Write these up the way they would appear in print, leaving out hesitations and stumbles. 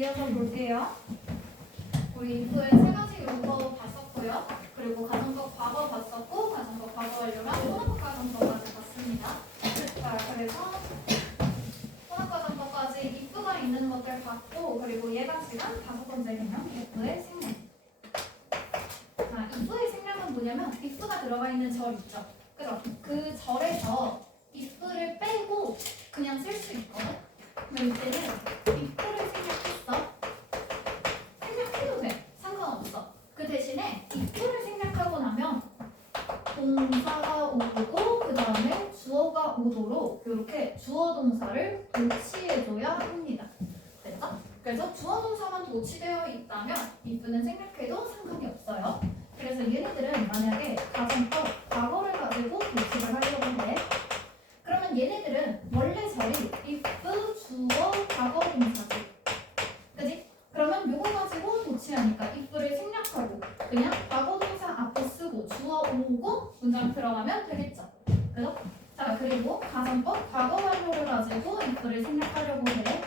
이어서 볼게요. 우리 if의 세 가지 용법 봤었고요. 그리고 가정법 과거 봤었고, 가정법 과거 완료랑 혼합 가정법까지 봤습니다. 자, 그래서 혼합 가정법까지 if가 있는 것들 봤고, 그리고 예방 시간 5번째 개념 if의 생략. 자, if의 생략은 뭐냐면 if가 들어가 있는 절 있죠. 그죠? 그 절에서 if를 빼고 그냥 쓸 수 있거든. 근데 이때는 if를 생략했어. 생략해도 돼. 상관없어. 그 대신에 if를 생략하고 나면 동사가 오고 그 다음에 주어가 오도록 이렇게 주어 동사를 도치해줘야 합니다. 됐죠? 그래서 주어 동사만 도치되어 있다면 if는 생략해도 상관이 없어요. 그래서 얘네들은 만약에 가정법 과거를 가지고 도치를 하려고 해. 그러면 얘네들은 원래 절이 if, 주어, 과거 동사지. 그지? 그러면 요거 가지고 도치하니까 if를 생략하고 그냥 과거 동사 앞에 쓰고 주어 오고 문장 들어가면 되겠죠. 그죠? 자, 그리고 가정법 과거 완료를 가지고 if를 생략하려고 해.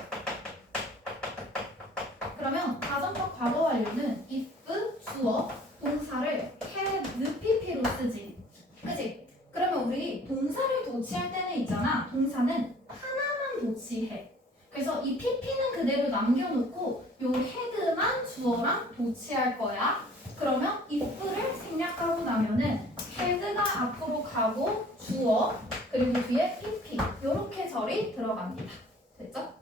그러면 가정법 과거 완료는 if, 주어, 동사를 had, pp로 쓰지. 그지? 그러면 우리 동사를 도치할 때는 있잖아. 동사는 하나만 도치해. 그래서 이 pp는 그대로 남겨놓고 요 had만 주어랑 도치할 거야. 그러면 if를 생략하고 나면은 had가 앞으로 가고 주어 그리고 뒤에 pp 요렇게 절이 들어갑니다. 됐죠?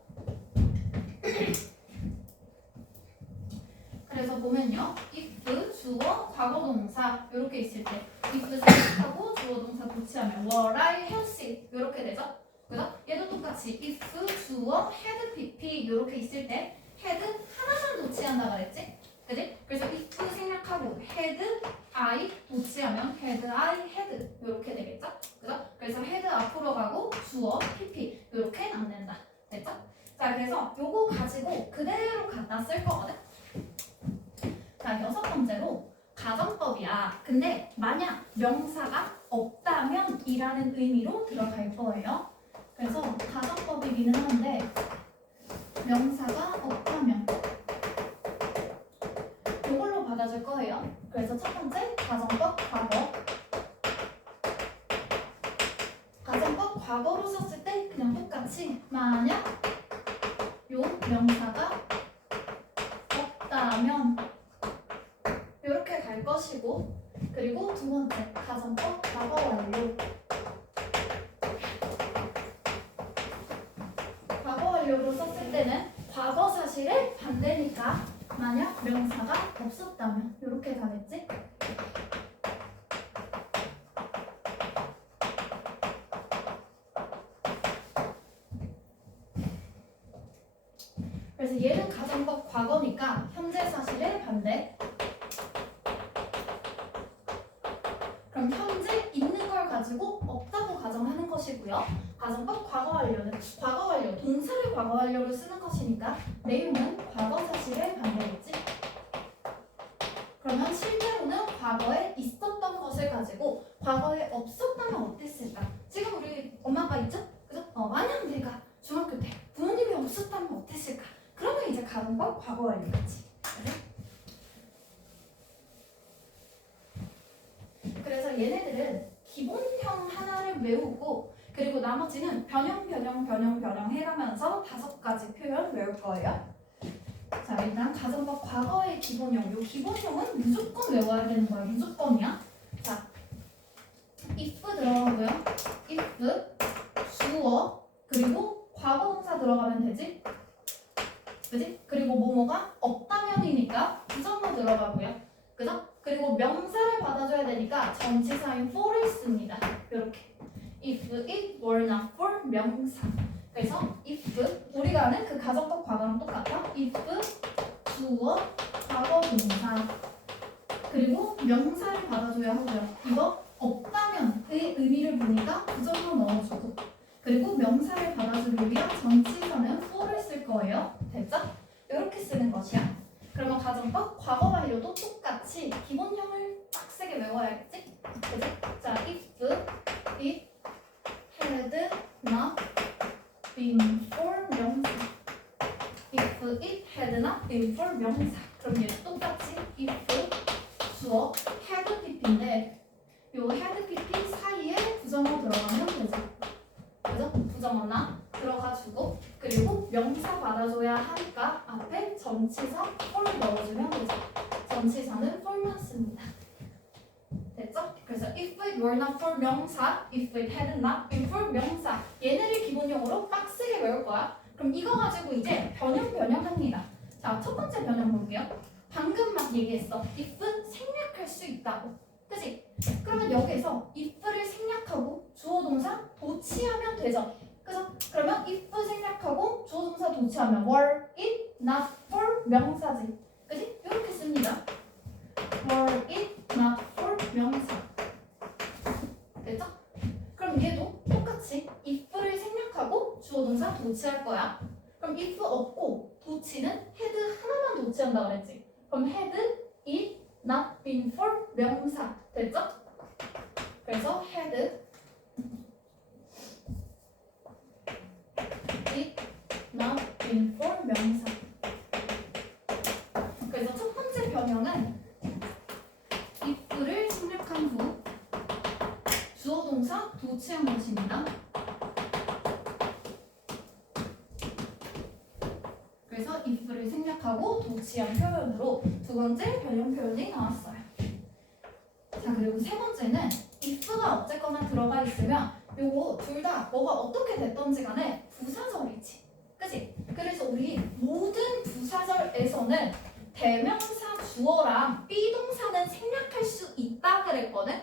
그래서 보면요. if, 주어, 과거 동사 이렇게 있을 때 if 생략하고 주어 동사 도치하면 were I healthy 이렇게 되죠? 그죠? 얘도 똑같이 if, 주어, had, pp 이렇게 있을 때 had 하나만 도치한다 그랬지? 그지? 그래서 if 생략하고 had, I 도치하면 had, I, had 이렇게 되겠죠? 그죠? 그래서 had 앞으로 가고 주어, pp 이렇게 남는다. 됐죠? 자, 그래서 요거 가지고 그대로 갖다 쓸 거거든? 자, 6번째로 가정법이야. 근데 만약 명사가 없다면 이라는 의미로 들어갈 거예요. 그래서 가정법이기는 한데 명사가 없다면 이걸로 받아줄 거예요. 그래서 첫 번째 가정법 과거. 가정법 과거로 썼을 때 그냥 똑같이 만약 요 명사가 없다면 이렇게 갈 것이고, 그리고 두 번째 가정법 과거 완료. 과거 완료로 썼을 때는 과거 사실의 반대니까 만약 명사가 없었다면 이렇게 가겠지? 그래서 얘는 가정법 과거니까 현재 사실의 반대. 그럼 현재 있는 걸 가지고 없다고 가정하는 것이고요. 가정법 과거 완료는 과거 완료, 동사를 과거 완료로 쓰는 것이니까 내용은 과거 사실의 반대겠지. 그러면 실제로는 과거에 있었던 것을 가지고 과거에 없었다면 어땠을까? 지금 우리 엄마 아빠 있죠? 그죠? 만약 내가 중학교 때 부모님이 없었다면 어땠을까? 그러면 이제 가정법 과거 완료겠지. 그래서 얘네들은 기본형 하나를 외우고 그리고 나머지는 변형 해가면서 5가지 표현 외울 거예요. 자, 일단 가정법 과거의 기본형. 요 기본형은 무조건 외워야 되는 거야. 무조건이야. 자, if 들어가고요. if, 주어, 그리고 과거 동사 들어가면 되지? 그지? 그리고 뭐뭐가 없다면이니까 부정어 들어가고요. 그죠? 그리고 명사를 받아줘야 되니까 전치사인 for를 씁니다. 이렇게 if it were not for 명사. 그래서 if 우리가 아는 그 가정법 과거랑 똑같아. if 주어 과거 동사 그리고 명사를 받아줘야 하고요. 이거 없다면의 의미를 보니까 부정어 넣어주고 그리고 명사를 받아주기 위한 전치사는 for를 쓸 거예요. 됐죠? 이렇게 쓰는 것이야. 그러면 가정법 과거 완료도 똑같이 기본형을 빡세게 외워야겠지? 그지? 자, if it had not been for 명사 if it had not been for 명사. 그럼 얘 똑같이 if 주어 had pp인데 요 had pp 사이에 부정어 들어가면 되지. 그죠? 부정어 나 들어가주고 그리고 명사 받아줘야 하니까 앞에 전치사 for 넣어주면 되죠. 전치사는 for만 씁니다. 됐죠? 그래서 if it were not for 명사, if it had not been for 명사 얘네를 기본용어로 빡세게 외울 거야. 그럼 이거 가지고 이제 변형합니다. 자, 첫 번째 변형 볼게요. 방금 막 얘기했어. if 생략할 수 있다고. 그치? 그러면 여기에서 if를 생략하고 주어 동사 도치하면 되죠. 그래서 그러면 if 생략하고 주어 동사 도치하면 were it not for 명사지. 그치? 이렇게 씁니다. were it not for 명사. 됐죠? 그럼 얘도 똑같이 if를 생략하고 주어 동사 도치할 거야. 그럼 if 없고 도치는 had 하나만 도치한다 그랬지. 그럼 had it not been for 명사. 됐죠? 그래서 had it not been for 명사. 그래서 첫 번째 변형은 if를 생략한 후 주어 동사 도치한 것입니다. 그래서 if를 생략하고 도치한 표현으로 두 번째 변형 표현이 나왔어요. 자, 그리고 세 번째는 if가 어쨌거나 들어가 있으면 요거 둘 다 뭐가 어떻게 됐던지 간에 부사절이지. 그치? 그래서 우리 모든 부사절에서는 대명사 주어랑 비동사는 생략할 수 있다 그랬거든?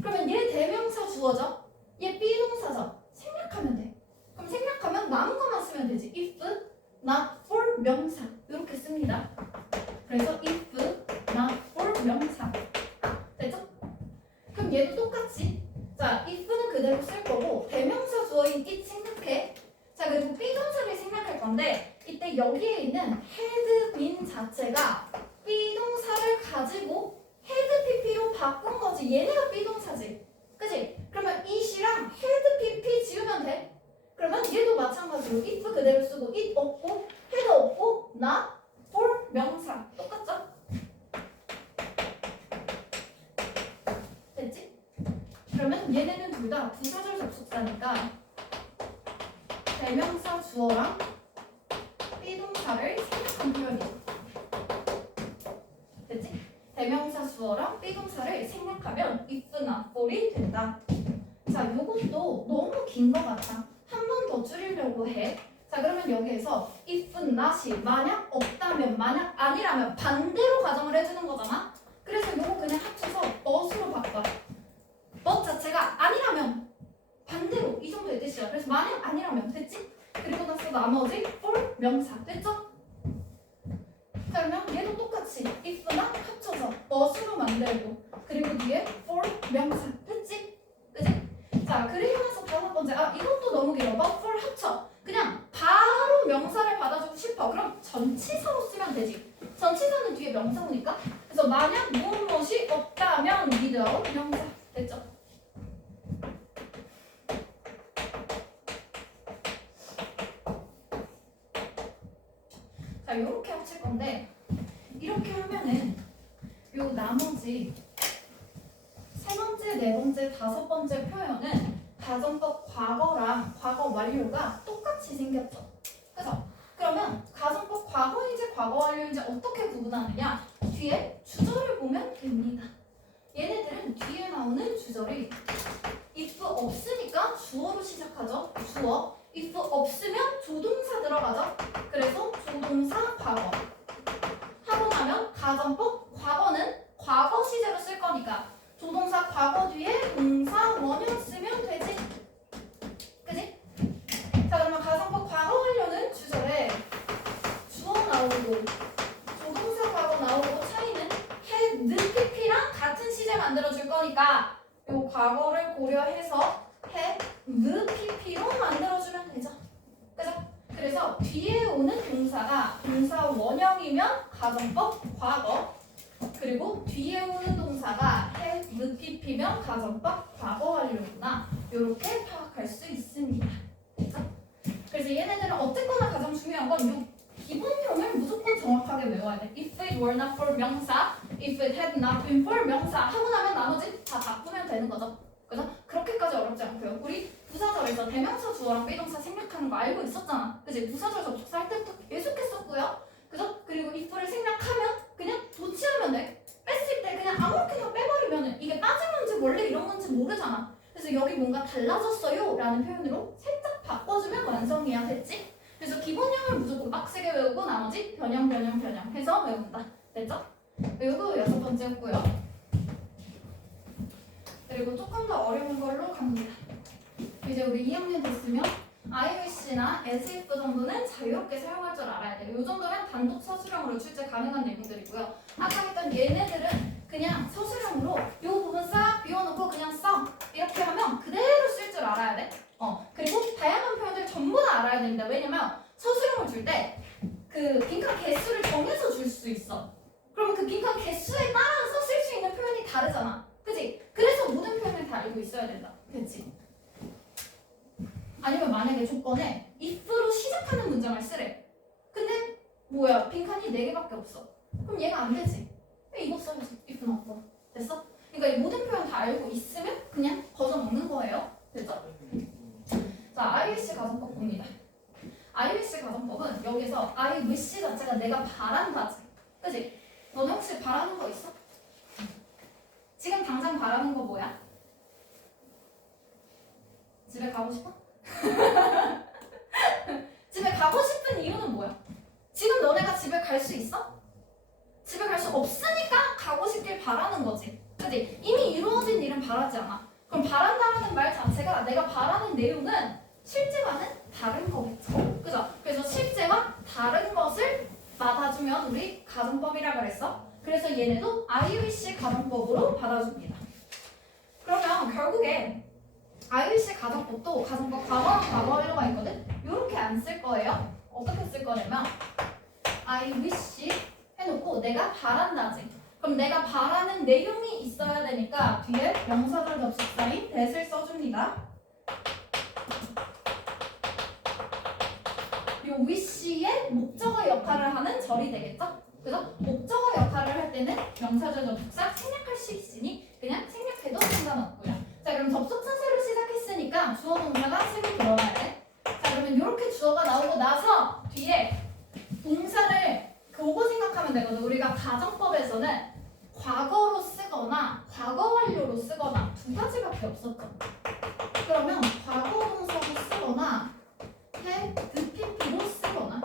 그러면 얘 대명사 주어죠? 얘 비동사죠? 생략하면 돼. 그럼 생략하면 남은 것만 쓰면 되지. if not for 명사 이렇게 씁니다. 그래서 if not for 명사. 됐죠? 그럼 얘도 똑같이 자 if는 그대로 쓸 거고 대명사 주어인 it 생략해. 자 그리고 비동사를 생략할 건데 이때 여기에 있는 had been 자체가 비동사를 가지고 had pp로 바꾼 거지. 얘네가 비동사지. 그치? 그러면 it이랑 had pp 지우면 돼. 그러면 얘도 마찬가지로 if 그대로 쓰고 it 없고 had 없고 not for 명사 똑같죠? 됐지? 그러면 얘네는 둘 다 부사절 접속사니까 대명사 주어랑 비동사를 생략한 표현이죠. 됐지? 대명사 주어랑 비동사를 생략하면 if not for이 된다. 자, 요것도 너무 긴 것 같아. 한 번 더 줄이려고 해. 자, 그러면 여기에서 if not이 만약 없다면, 만약 아니라면 반대로 가정을 해주는 거잖아. 그래서 요거 그냥 합쳐서 not으로 바꿔. not 자체가 아니라면 반대로 이 정도의 뜻이야. 그래서 만약 아니라면 됐지? 그리고 나서 나머지 for 명사 됐죠? 자, 그러면 얘도 똑같이 if나 합쳐서 not으로 만들고 그리고 뒤에 for 명사 됐지? 그치? 자, 그리고 나서 다섯 번째 이것도 너무 길어. but for 합쳐. 그냥 바로 명사를 받아주고 싶어. 그럼 전치사로 쓰면 되지. 전치사는 뒤에 명사 오니까. 그래서 만약 무엇이 없다면 without 명사 됐죠? 자, 요렇게 합칠 건데 이렇게 하면은 요 나머지 세 번째, 네 번째, 다섯 번째 표현은 가정법 과거랑 과거 완료가 똑같이 생겼죠. 그래서 그러면 가정법 과거인지 과거 완료인지 어떻게 구분하느냐? 뒤에 주절을 보면 됩니다. 얘네들은 뒤에 나오는 주절이 if 없으니까 주어로 시작하죠. 주어. if 없으면 조동사 들어가죠. 그래서 조동사 과거. 하고 나면 가정법 과거는 과거 시제로 쓸 거니까 조동사 과거 뒤에 동사 원형 쓰면 되지. 그지? 자, 그러면 가정법 과거 완료는 주절에 주어 나오고 조동사 과거 나오고 차이는 had pp랑 같은 시제 만들어줄 거니까 요 과거를 고려해서 had pp로 만들어주면 되죠. 그죠? 그래서 뒤에 오는 동사가 동사 원형이면 가정법 과거 그리고 뒤에 오는 동사가 had pp면 가정법 과거 완료구나. 이렇게 파악할 수 있습니다. 그죠? 그래서 얘네들은 어쨌거나 가장 중요한 건 이 기본형을 바꿔야 돼. If it were not for 명사, if it had not been for 명사 하고 나면 나머지 다 바꾸면 되는 거죠. 그죠? 그렇게까지 어렵지 않고요. 우리 부사절에서 대명사 주어랑 비동사 생략하는 거 알고 있었잖아. 그치? 부사절 접속사 할 때부터 계속 했었고요. 그죠? 그리고 if를 생략하면 그냥 도치하면 돼. 뺐을 때 그냥 아무렇게나 빼버리면 이게 빠진 건지 원래 이런 건지 모르잖아. 그래서 여기 뭔가 달라졌어요 라는 표현으로 살짝 바꿔주면 완성이야. 됐지? 그래서 기본형을 무조건 빡세게 외우고 나머지 변형 해서 외운다. 됐죠? 그리고 6번째였고요. 그리고 조금 더 어려운 걸로 갑니다. 이제 우리 2학년 됐으면 I wish나 as if 정도는 자유롭게 사용할 줄 알아야 돼요. 이 정도면 단독 서술형으로 출제 가능한 내용들이고요. 아까 했던 얘네들은 그냥 서술형으로 이 부분 싹 비워놓고 그냥 써. 이렇게 하면 그대로 쓸 줄 알아야 돼. 그리고 다양한 표현들 전부 다 알아야 됩니다. 왜냐면 서술형을 줄 때 그 빈칸 개수를 정해서 줄 수 있어. 그러면 그 빈칸 개수에 따라서 쓸 수 있는 표현이 다르잖아. 그치? 그래서 모든 표현을 다 알고 있어야 된다. 그치? 아니면 만약에 조건에 if로 시작하는 문장을 쓰래. 근데 뭐야? 빈칸이 4개밖에 없어. 그럼 얘가 안 되지. 이거 써야지. if는 없어. 됐어? 그러니까 이 모든 표현 다 알고 있으면 그냥 거저 먹는 거예요. 됐죠? 자, IWC 가정법 봅니다. IWC 가정법은 여기서 I wish 자체가 내가 바란다지. 그치? 너네 혹시 바라는 거 있어? 지금 당장 바라는 거 뭐야? 집에 가고 싶어? 집에 가고 싶은 이유는 뭐야? 지금 너네가 집에 갈 수 있어? 집에 갈 수 없으니까 가고 싶길 바라는 거지. 그치? 이미 이루어진 일은 바라지 않아. 그럼 바란다라는 말 자체가 내가 바라는 내용은 실제와는 다른 거겠죠. 그죠? 그래서 실제와 다른 것을 받아주면 우리 가정법이라 그랬어. 그래서 얘네도 IWC 가정법으로 받아줍니다. 그러면 결국에 IWC 가정법도 가정법 과거랑 과거 완료가 있거든? 이렇게 안 쓸 거예요. 어떻게 쓸 거냐면 I wish 해놓고 내가 바란다지. 그럼 내가 바라는 내용이 있어야 되니까 뒤에 명사절 접속사인 that을 써줍니다. 이 wish의 목적어 역할을 하는 절이 되겠죠? 그래서 목적어 역할을 할 때는 명사절 접속사 생략할 수 있으니 그냥 생략해도 상관없고요. 자, 그럼 접속사 새로 시작했으니까 주어 동사가 새로 들어가야 돼. 자, 그러면 이렇게 주어가 나오고 나서 뒤에 동사를 그거 생각하면 되거든. 우리가 가정법에서는 과거로 쓰거나 과거 완료로 쓰거나 두 가지밖에 없었죠. 그러면 과거 동사로 쓰거나 had, PP로 쓰거나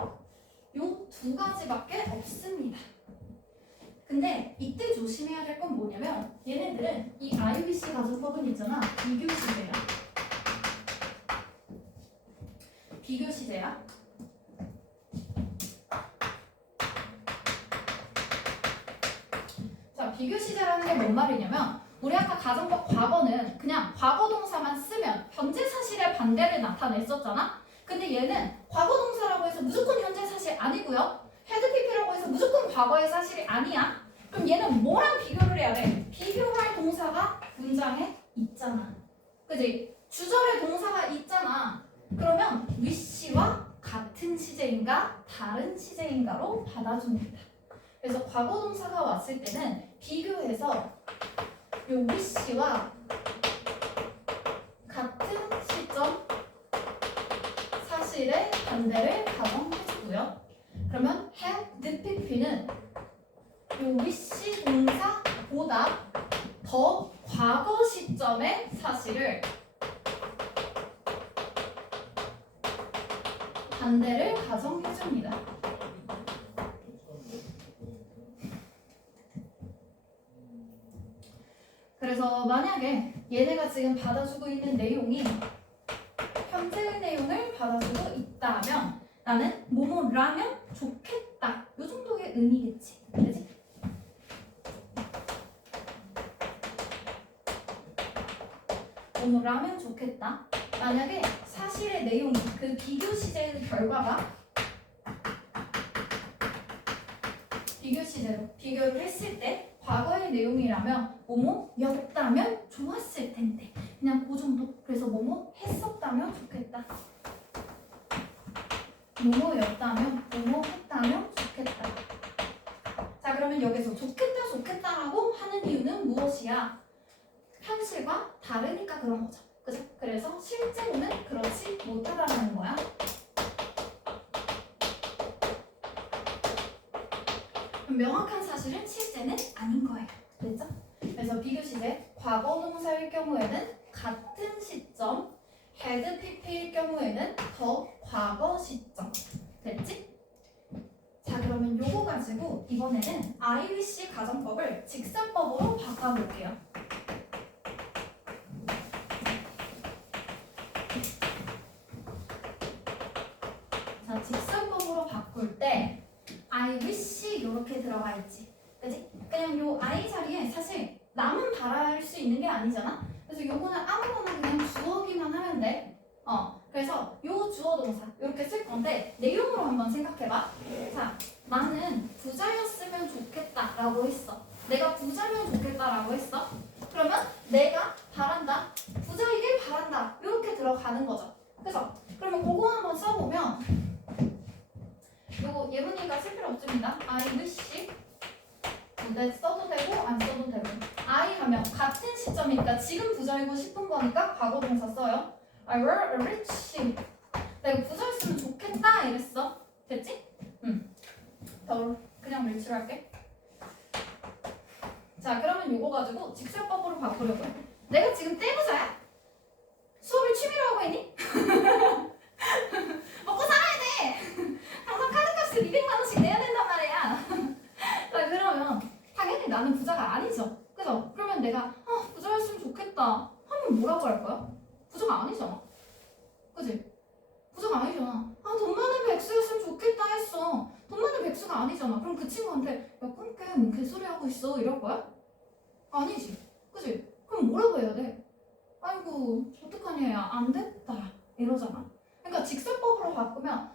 요 두 가지밖에 없습니다. 근데 이때 조심해야 될 건 뭐냐면 얘네들은 이 IWC 가정법은 있잖아. 비교 시제야. 비교 시제야. 자, 비교 시제라는 게 뭔 말이냐면 우리 아까 가정법 과거는 그냥 과거 동사만 쓰면 현재 사실의 반대를 나타냈었잖아. 근데 얘는 과거 동사라고 해서 무조건 현재 사실 아니고요. had PP라고 해서 무조건 과거의 사실이 아니야. 그럼 얘는 뭐랑 비교를 해야 돼? 비교할 동사가 문장에 있잖아. 그지? 주절에 동사가 있잖아. 그러면 wish와 같은 시제인가 다른 시제인가로 받아줍니다. 그래서 과거 동사가 왔을 때는 비교해서 요 wish와 같은 시점 사실의 반대를 가정해주고요. 그러면 had pp는 요 wish 동사보다 더 과거 시점의 사실을 반대를 가정해줍니다. 그래서 만약에 얘네가 지금 받아주고 있는 내용이 현재의 내용을 받아주고 있다면 나는 뭐뭐라면 좋겠다. 요 정도의 의미겠지. 그치? 뭐뭐라면 좋겠다. 만약에 사실의 내용, 그 비교 시제의 결과가 비교 시제로 비교를 했을 때 과거의 내용이라면 뭐뭐였다면 좋았을 텐데 그냥 그 정도. 그래서 뭐뭐 했었다면 좋겠다. 뭐뭐였다면 뭐뭐 했다면 좋겠다. 그러면 여기서 좋겠다 좋겠다라고 하는 이유는 무엇이야? 현실과 다르니까 그런 거죠. 그죠? 그래서 실제로는 그렇지 못하다는 거야. 명확한 사실은 실제는 아닌 거예요. 됐죠? 그래서 비교 시제 과거 동사일 경우에는 같은 시점, had pp일 경우에는 더 과거 시점. 됐지? 자, 그러면 요거 가지고 이번에는 I wish 가정법을 직설법으로 바꿔볼게요. 자, 직설법으로 바꿀 때 I wish 이렇게 들어가 있지. 그지? 그냥 요 I 자리에 사실 남은 달할 수 있는 게 아니잖아? 그래서 요거는 아무거나 그냥 주어기만 하면 돼. 그래서 요 주어 동사 이렇게 쓸 건데 내용으로 한번 생각해봐. 자, 나는 부자였으면 좋겠다라고 했어. 내가 부자면 좋겠다라고 했어. 그러면 내가 바란다, 부자이길 바란다 이렇게 들어가는 거죠. 그래서 그러면 그거 한번 써보면 요거 예문이니까 쓸 필요 없습니다. I wish 근데 써도 되고 안 써도 되고 I 하면 같은 시점이니까 지금 부자이고 싶은 거니까 과거 동사 써요. I were a rich 내가 부자였으면 좋겠다 이랬어. 됐지? 더 그냥 rich로 할게. 자, 그러면 요거 가지고 직설법으로 바꾸려고요. 내가 지금 떼부자야? 수업을 취미로 하고 있니? 먹고 살아야 돼! 항상 카드값을 200만 원씩 내야 된단 말이야. 자, 그러면 당연히 나는 부자가 아니죠. 그죠? 그러면 내가 부자였으면 좋겠다 하면 뭐라고 할 거야? 부자가 아니잖아. 그지? 부자가 아니잖아. 돈 많은 백수였으면 좋겠다 했어. 돈 많은 백수가 아니잖아. 그럼 그 친구한테 야, 꿈깨 뭐 개소리 하고 있어 이럴 거야? 아니지. 그지? 그럼 뭐라고 해야 돼? 아이고 어떡하냐 야 안 됐다 이러잖아. 그러니까 직설법으로 바꾸면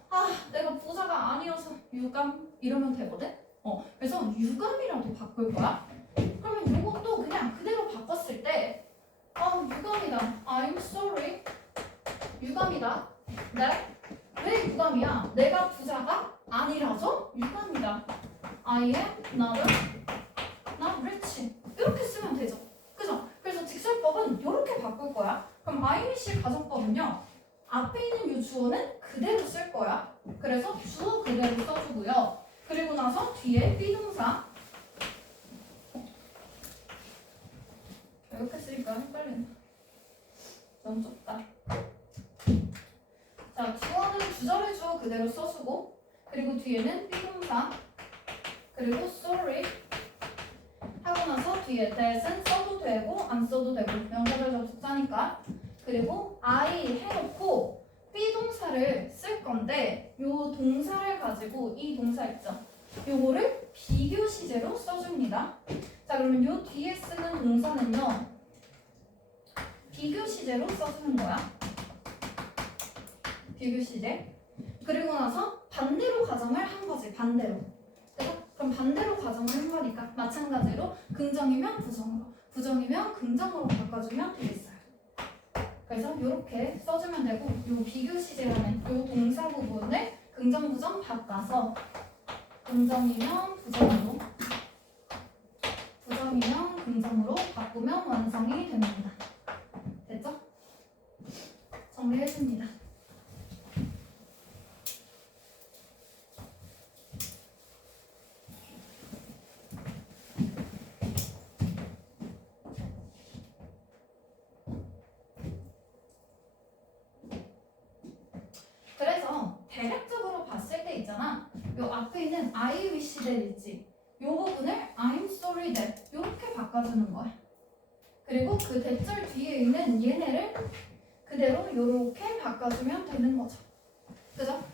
내가 부자가 아니어서 유감 이러면 되거든? 그래서 유감이라도 바꿀 거야. 그러면 이것도 그냥 그대로 바꿨을 때 유감이다. I'm sorry. 유감이다. 네? 왜 유감이야? 내가 부자가 아니라서 유감이다. I am not rich. 이렇게 쓰면 되죠. 그죠? 그래서 직설법은 이렇게 바꿀 거야. 그럼 I wish 가정법은요. 앞에 있는 이 주어는 그대로 쓸 거야. 그래서 주어 그대로 써주고요. 그리고 나서 뒤에 비동사 이렇게 쓰니까 헷갈린다. 너무 좁다. 자, 주어는 주절의 주어 그대로 써주고 그리고 뒤에는 비동사 그리고 sorry 하고 나서 뒤에 that은 써도 되고 안 써도 되고 명사절 접속사니까 그리고 I 해놓고 비동사를 쓸 건데 요 동사를 가지고 이 동사 있죠? 요거를 비교 시제로 써줍니다. 자, 그러면 요 뒤에 쓰는 동사는요 비교 시제로 써주는 거야. 비교 시제. 그리고 나서 반대로 가정을 한 거지. 반대로. 그래서 그럼 반대로 가정을 한 거니까 마찬가지로 긍정이면 부정으로, 부정이면 긍정으로 바꿔주면 되겠어요. 그래서 이렇게 써주면 되고 요 비교 시제라는 요 동사 부분을 긍정, 부정 바꿔서 긍정이면 부정으로, 부정이면 긍정으로 바꾸면 완성이 됩니다. 됐죠? 정리해줍니다. 그래서 대략적으로 봤을 때 있잖아. 요 앞에 있는 I wish that 있지. 요 부분을 I'm sorry that 이렇게 바꿔주는 거야. 그리고 그 대절 뒤에 있는 얘네를 그대로 이렇게 바꿔주면 되는 거죠. 그죠?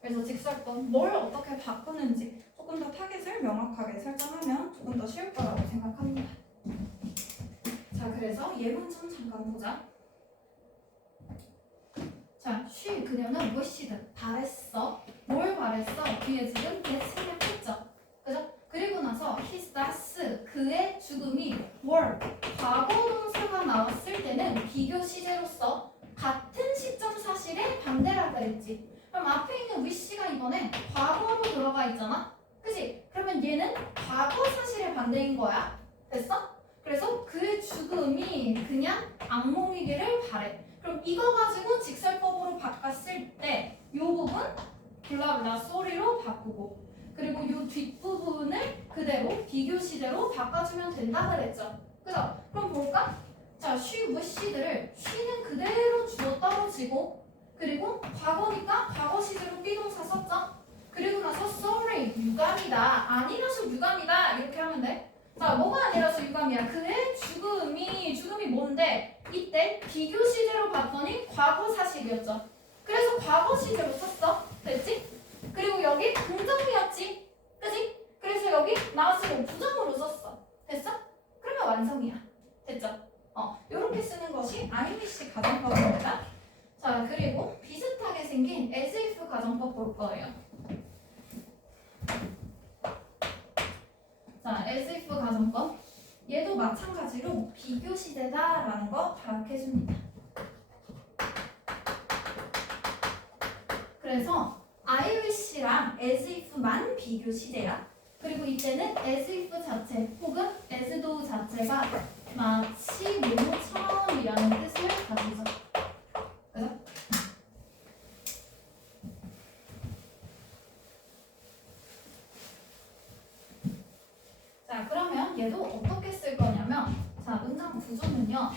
그래서 직설법 뭘 어떻게 바꾸는지 조금 더 타겟을 명확하게 설정하면 조금 더 쉬울 거라고 생각합니다. 자, 그래서 예문 좀 잠깐 보자. 자, she 그녀는 wished 바랬어. 뭘 바랬어? 뒤에 지금 get 생략했죠. 그죠? 그리고 나서 his death 그의 죽음이 were 과거 동사가 나왔을 때는 비교 시제로서 같은 시점 사실의 반대라 그랬지. 그럼 앞에 있는 wish가 이번에 과거로 들어가 있잖아. 그치? 그러면 그러면 얘는 과거 사실의 반대인 거야. 됐어? 그래서 그의 죽음이 그냥 악몽이기를 바래. 그럼 이거 가지고 직설법으로 바꿨을 때 이 부분 블라블라 쏘리로 바꾸고 그리고 이 뒷부분을 그대로 비교 시제로 바꿔주면 된다 그랬죠. 그죠? 그럼 볼까? 자, she, wish들을 she는 그대로 주어 떨어지고 그리고 과거니까 과거 시제로 비동사 썼죠? 그리고 나서 sorry, 유감이다. 아니라서 유감이다. 이렇게 하면 돼. 자, 뭐가 아니라서 유감이야? 그의 죽음이 뭔데? 이때 비교 시제로 봤더니 과거 사실이었죠. 그래서 과거 시제로 썼어. 됐지? 그리고 여기 긍정이었지. 그지? 그래서 여기 나왔으면 부정으로 썼어. 됐어? 그러면 완성이야. 됐죠? 이렇게 쓰는 것이 IBC 가정법입니다. 자, 그리고 비슷하게 생긴 as if 가정법 볼 거예요. 자, as if 가정법. 얘도 마찬가지로 비교 시제다라는 거 파악해줍니다. 그래서 I wish랑 as if만 비교 시제야. 그리고 이때는 as if 자체 혹은 as though 자체가 마치 뭐뭐처럼이라는 뜻을 가지죠. 그죠? 자, 그러면 얘도 어떻게 쓸 거냐면 자, 문장 구조는요.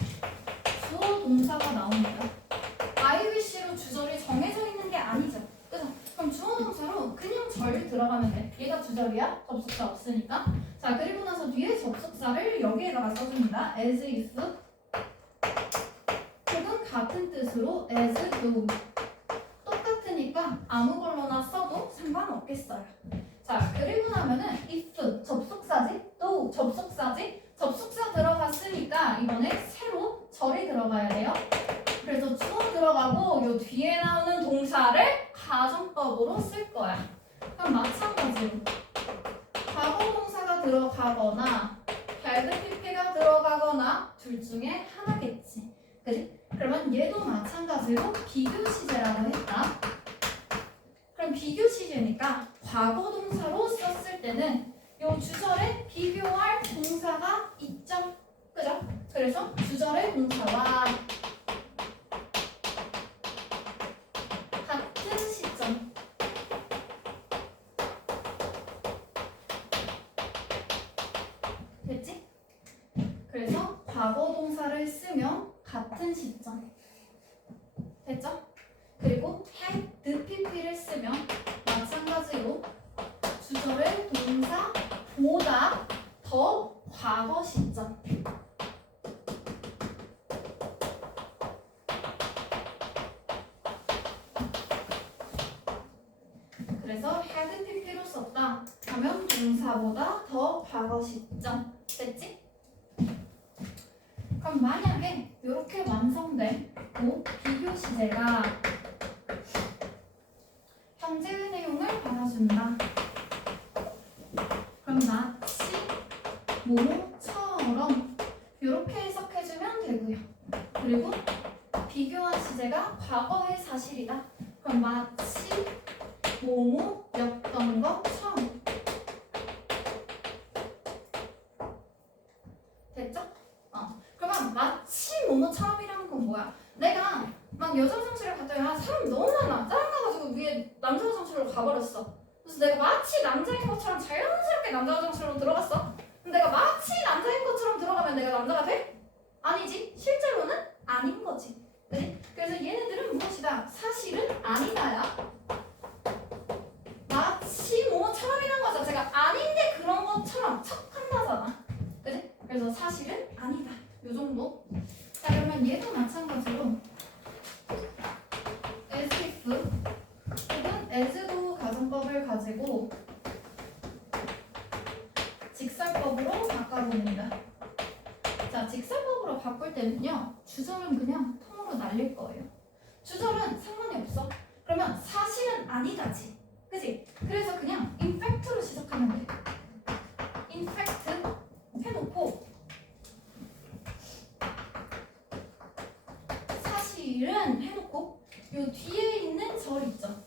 주어 동사가 나옵니다. I wish로 주절이 정해져 있는 게 아니죠. 그죠? 그럼 주어 동사로 그냥 절 들어가면 돼. 얘가 주절이야. 접속사 없으니까. 자, 그리고 나서 뒤에 접속사를 여기에다가 써줍니다. as if 혹은 같은 뜻으로 as though. 똑같으니까 아무 걸로나 써도 상관없겠어요. 자, 그리고 나면은 if 접속사지, though 접속사지, 접속사 들어갔으니까 이번에 새로 절이 들어가야 돼요. 그래서 주어 들어가고 요 뒤에 나오는 동사를 가정법으로 쓸 거야. 그럼 마찬가지로 과거 동사가 들어가거나 밝은 PP가 들어가거나 둘 중에 하나겠지. 그지? 그러면 얘도 마찬가지로 비교 시제라고 했다. 그럼 비교 시제니까 과거 동사로 썼을 때는 요 주절에 비교할 동사가 있죠. 그죠? 그래서 주절의 동사와 같은 시점 됐지? 그래서 과거 동사를 쓰면 같은 시점 됐죠? 그리고 had pp를 쓰면 마찬가지로 주절의 동사보다 더 과거 시점 그래서 had pp로 썼다 하면 동사보다 더 과거 시점 됐지? 그럼 만약에 이렇게 완성된 비교 시제가 현재의 내용을 받아준다. 그럼 마치 뭐뭐처럼 이렇게 해석해주면 되고요. 그리고 비교한 시제가 과거의 사실이다. 그럼 마치 뭐뭐였던 것처럼 됐죠? 그러면 마치 뭐뭐처럼이라는 건 뭐야? 내가 막 여자 화장실을 갔더니 사람 너무 많아. 짜증나가지고 위에 남자 화장실로 가버렸어. 그래서 내가 마치 남자인 것처럼 자연스럽게 남자 화장실로 들어갔어. 그럼 내가 마치 남자인 것처럼 들어가면 내가 남자가 돼? 아니지. 실제로는 아닌 거지. 그치? 그래서 얘네들은 무엇이다? 사실은 아니다야. 마치 뭐처럼이라는 거 자체가 아닌데 그런 것처럼 척한다잖아. 그치? 그래서 사실은 아니다. 요 정도. 자, 그러면 얘도 마찬가지로 as if 혹은 as though 가정법을 가지고 직설법으로 바꿔봅니다. 자, 직설법으로 바꿀 때는요, 주절은 그냥 통으로 날릴 거예요. 주절은 상관이 없어. 그러면 사실은 아니다지. 그치? 그래서 그냥 in fact로 시작하면 돼. in fact 해놓고 사실은 해놓고 요 뒤에 있는 절 있죠.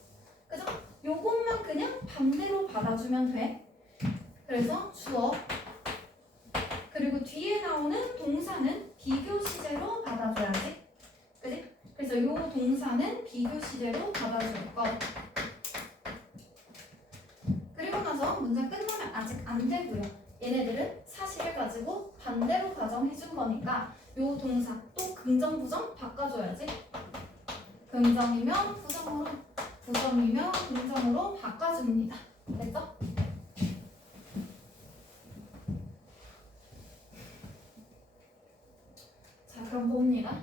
그죠? 요것만 그냥 반대로 받아주면 돼. 그래서 주어. 그리고 뒤에 나오는 동사는 비교 시제로 받아줘야지. 그지? 그래서 이 동사는 비교 시제로 받아줄 거. 그리고 나서 문장 끝나면 아직 안 되고요. 얘네들은 사실을 가지고 반대로 가정해 준 거니까 요 동사 또 긍정 부정 바꿔줘야지. 긍정이면 부정으로, 부정이면 긍정으로 바꿔줍니다. 됐죠? 자, 그럼 봅니다.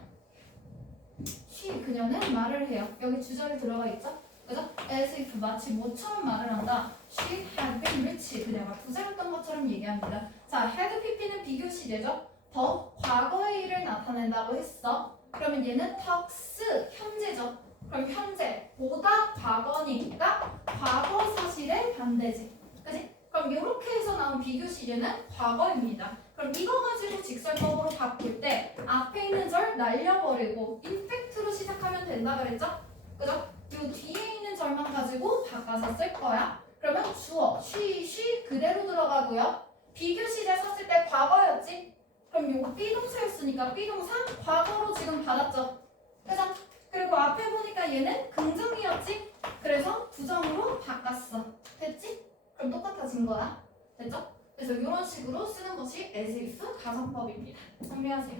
그녀는 말을 해요. 여기 주절에 들어가 있죠? 그죠? As if 마치 뭐처럼 말을 한다. She had been rich. 그녀가 부자였던 것처럼 얘기합니다. 자, had pp는 비교 시제죠? 더 과거의 일을 나타낸다고 했어. 그러면 얘는 talks 현재죠. 그럼 현재 보다 과거니까 과거 사실의 반대지. 그지? 그럼 이렇게 해서 나온 비교 시제는 과거입니다. 그럼 이거 가지고 직설법으로 바꿀 때 앞에 있는 절 날려버리고 임팩트로 시작하면 된다 그랬죠? 그죠? 요 뒤에 있는 절만 가지고 바꿔서 쓸 거야. 그러면 주어, she 그대로 들어가고요. 비교 시제 썼을 때 과거였지? 그럼 요거 비동사였으니까 비동사 과거로 지금 받았죠? 그죠? 그리고 앞에 보니까 얘는 긍정이었지? 그래서 부정으로 바꿨어. 됐지? 그럼 똑같아진 거야. 됐죠? 그래서 이런 식으로 쓰는 것이 as if 가정법입니다. 정리하세요.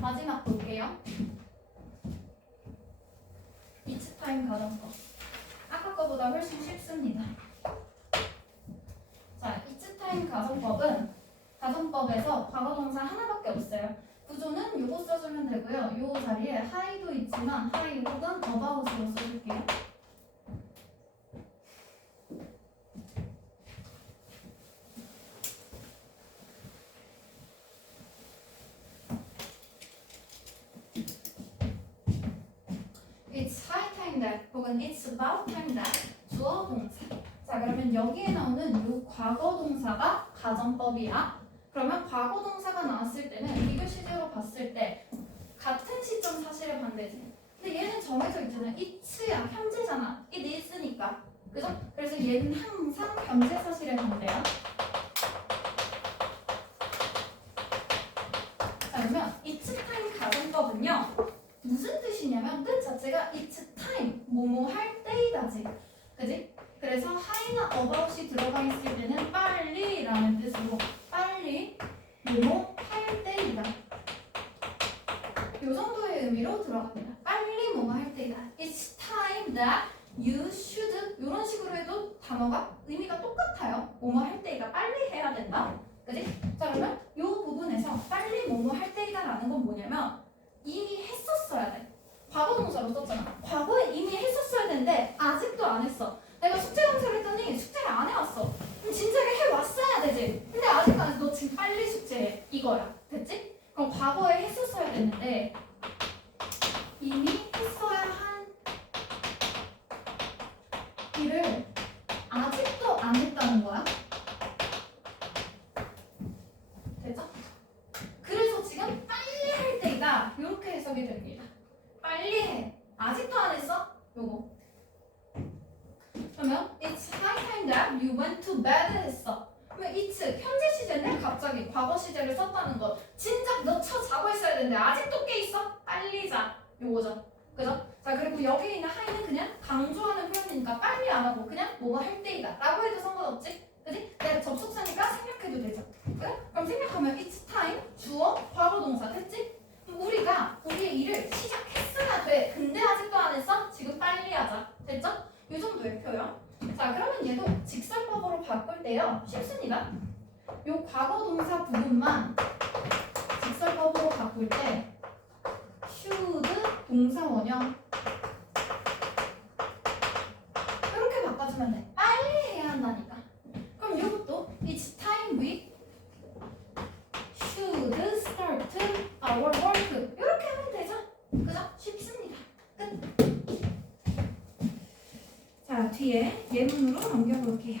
마지막 볼게요. Each time 가정법. 아까 거보다 훨씬 쉽습니다. 자, each time 가정법에서 과거동사 하나밖에 없어요. 구조는 요거 써주면 되고요. 요 자리에 hi도 있지만 hi 혹은 about으로 써줄게요. It's high time that 혹은 it's about time that 주어 동사. 자, 그러면 여기에 나오는 요 과거 동사가 가정법이야. 그러면 과거 동사가 나왔을 때는 비교 시제로 봤을 때 같은 시점 사실의 반대지. 근데 얘는 정해져 있잖아. it야 현재잖아. it is니까. 그죠? 그래서 얘는 항상 현재 사실의 반대야. 자, 그러면 it's time 가정법은요. 무슨 뜻이냐면 뜻 자체가 it's time 뭐뭐 할 때이다지. 그지? 그래서 high나 about이 들어가 있을 때는 빨리라는 뜻으로 빨리 뭐뭐 할 때이다. 요 정도의 의미로 들어갑니다. 빨리 뭐뭐 할 때이다. It's time that you should 이런 식으로 해도 단어가 의미가 똑같아요. 뭐뭐 할 때이다. 빨리 해야 된다. 그지? 자, 그러면 요 부분에서 빨리 뭐뭐 할 때이다라는 건 뭐냐면 이미 했었어야 돼. 과거 동사로 썼잖아. 과거에 이미 했었어야 되는데 아직도 안 했어. 내가 숙제 검사를 했더니 숙제를 안 해왔어. 그럼 진작에 해왔어야 되지. 근데 아직 안 했어. 너 지금 빨리 숙제해. 이거야. 됐지? 그럼 과거에 했었어야 됐는데 이미 했어야 한 일을 아직도 안 했다는 거야. 됐죠? 그래서 지금 빨리 할 때이다. 이렇게 해석이 됩니다. 빨리 해. 아직도 안 했어? 요거. 그러면 it's high time that you went to bed 했어. 그러면 it's 현재 시제인데 갑자기 과거 시제를 썼다는 것. 진작 너 자고 있어야 되는데 아직도 깨 있어? 빨리 자. 요거죠. 그죠? 자, 그리고 여기 있는 high는 그냥 강조하는 표현이니까 빨리 안 하고 그냥 뭐뭐 할 때이다 라고 해도 상관없지? 그지? 내가 접속사니까 생략해도 되죠. 그래? 그럼 생략하면 it's time 주어 과거 동사 됐지? 우리가 우리의 일을 시작했어야 돼. 근데 아직도 안 했어? 지금 빨리 하자. 됐죠? 이 정도의 표현. 자, 그러면 얘도 직설법으로 바꿀 때요. 쉽습니다. 요 과거 동사 부분만 직설법으로 바꿀 때 should 동사 원형 이렇게 바꿔주면 돼. 빨리 해야 한다니까. 그럼 이것도 it's time we should start our work 이렇게 하면 되죠? 그죠? 쉽습니다. 끝. 자, 뒤에 예문으로 넘겨볼게요.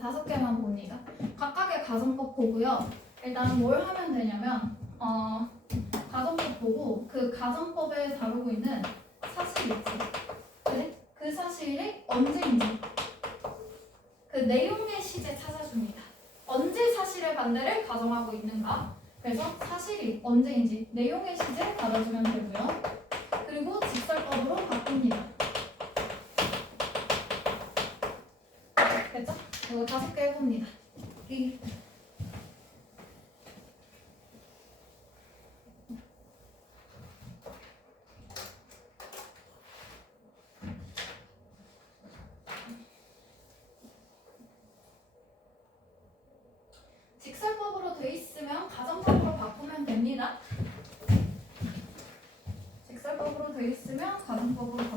자, 5개만 봅니다. 각각의 가정법 보고요. 일단 뭘 하면 되냐면 가정법 보고 그 가정법에 다루고 있는 사실 있지. 그래? 그 사실이 언제인지 그 내용의 시제 찾아줍니다. 언제 사실의 반대를 가정하고 있는가? 그래서 사실이 언제인지 내용의 시제 받아주면 되고요. 그리고 직설법으로 바꿉니다. 됐죠? 이거 5개 해봅니다. 직설법으로 돼 있으면 가정법으로 바꾸면 됩니다. 직설법으로 돼 있으면 가정법으로